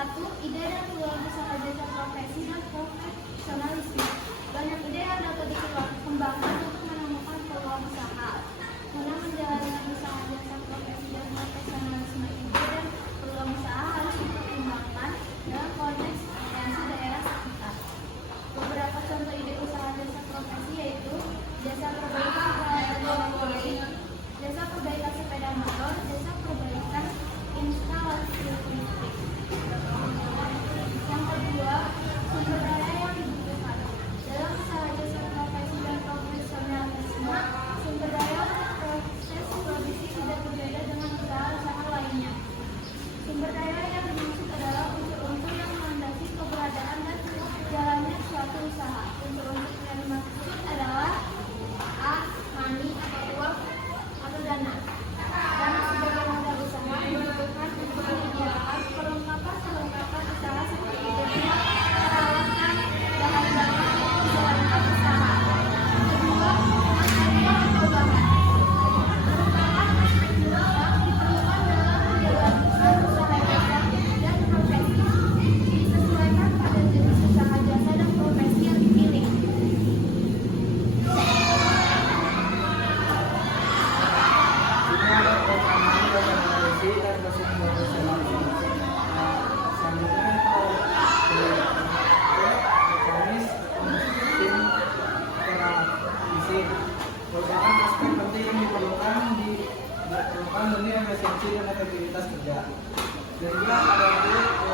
Satu, ide dan peluang usaha jasa profesi dan profesionalisme. Banyak ide yang dapat dikembangkan untuk menemukan peluang usaha. Guna menjalankan usaha jasa profesi dan profesionalisme, ide dan peluang usaha harus dipertimbangkan dalam konteks potensi daerah sekitar. Beberapa contoh ide usaha jasa profesi yaitu jasa perbaikan elektronik, jasa perbaikan sepeda motor, jasa perbaikan instalasi listrik. Yang kedua, sumber daya yang dibutuhkan. Dalam usaha jasa profesi dan profesionalisme, sumber daya untuk proses produksi tidak berbeda dengan usaha-usaha lainnya. Sumber daya yang dimaksud adalah unsur-unsur yang melandasi keberadaan dan jalannya suatu usaha. Unsur-unsur yang dimaksud adalah A. Money atau uang atau dana. Dana sebagai modal usaha dibutuhkan untuk menyediakan perlengkapan usaha seperti dana, peralatan, bahan-bahan untuk menjalankan usaha. Kedua, material atau bahan. Merupakan yang diperlukan dalam menjalankan usaha jasa dan profesi. Disesuaikan pada jenis usaha jasa dan profesi yang dipilih. Merupakan aspek penting yang diperlukan demi efisiensi dan efektivitas kerja. Dan juga ada yaitu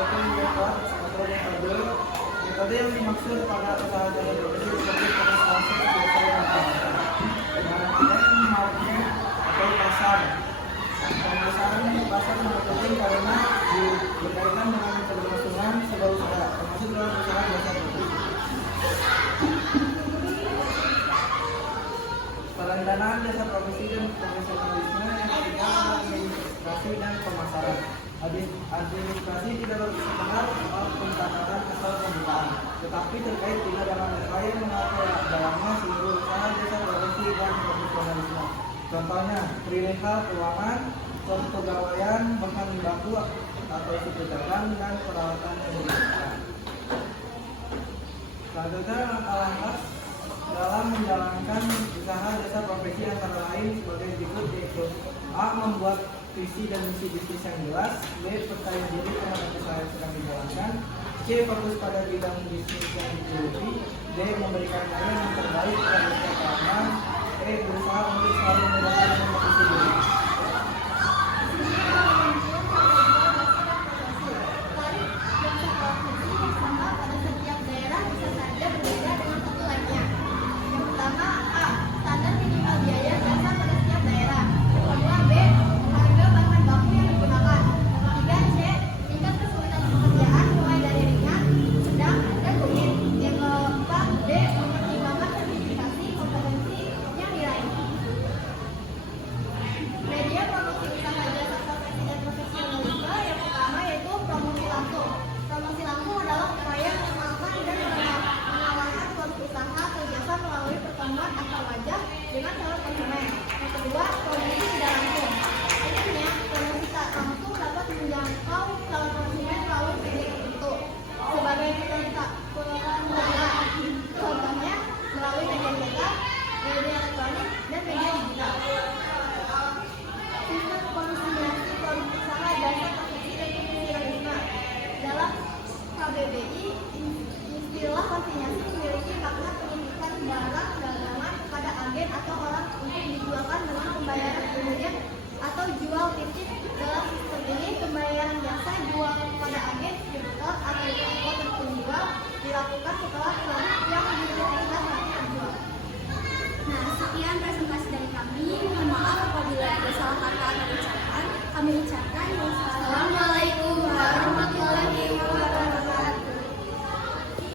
metode yang dimaksud pada usaha jasa profesi seperti prestasi jasa yang market atau pasar. Pemasaran di pasar sangat penting karena berkaitan dengan keberlangsungan sebuah usaha, termasuk dalam usaha jasa profesi. Pendanaan jasa profesi dan profesionalisme yang ketiga adalah administrasi dan pemasaran. Administrasi tidak sekedar pencatatan asal pembukaan, tetapi terkait juga dalam upaya mengatur jalannya seluruh usaha jasa profesi dan profesionalisme. Contohnya, perihal keuangan, kepegawaian, bahan baku atau suku cadang dan peralatan yang dibutuhkan. Selanjutnya, langkah-langkah dalam menjalankan usaha jasa profesi antara lain sebagai berikut, yaitu A. Membuat visi dan misi bisnis yang jelas. B. Percaya diri terhadap usaha yang sedang dijalankan. C. Fokus pada bidang bisnis yang digeluti. D. Memberikan layanan yang terbaik pada pelanggan. E. Berusaha untuk selalu mendapatkan kompetisi diri. Dengan calon konsumen. Yang kedua, promosi tidak langsung. Intinya, promosi tak langsung dapat menjangkau calon konsumen melalui media tertentu. Sebagai pengguna, contohnya melalui media cetak, media elektronik, dan media digital. Sistem konsolidasi produk usaha jasa profesi dan profesionalisme. Dalam KBBI, istilah konsinyasi memiliki makna penyimpanan barang dagangan kepada agen atau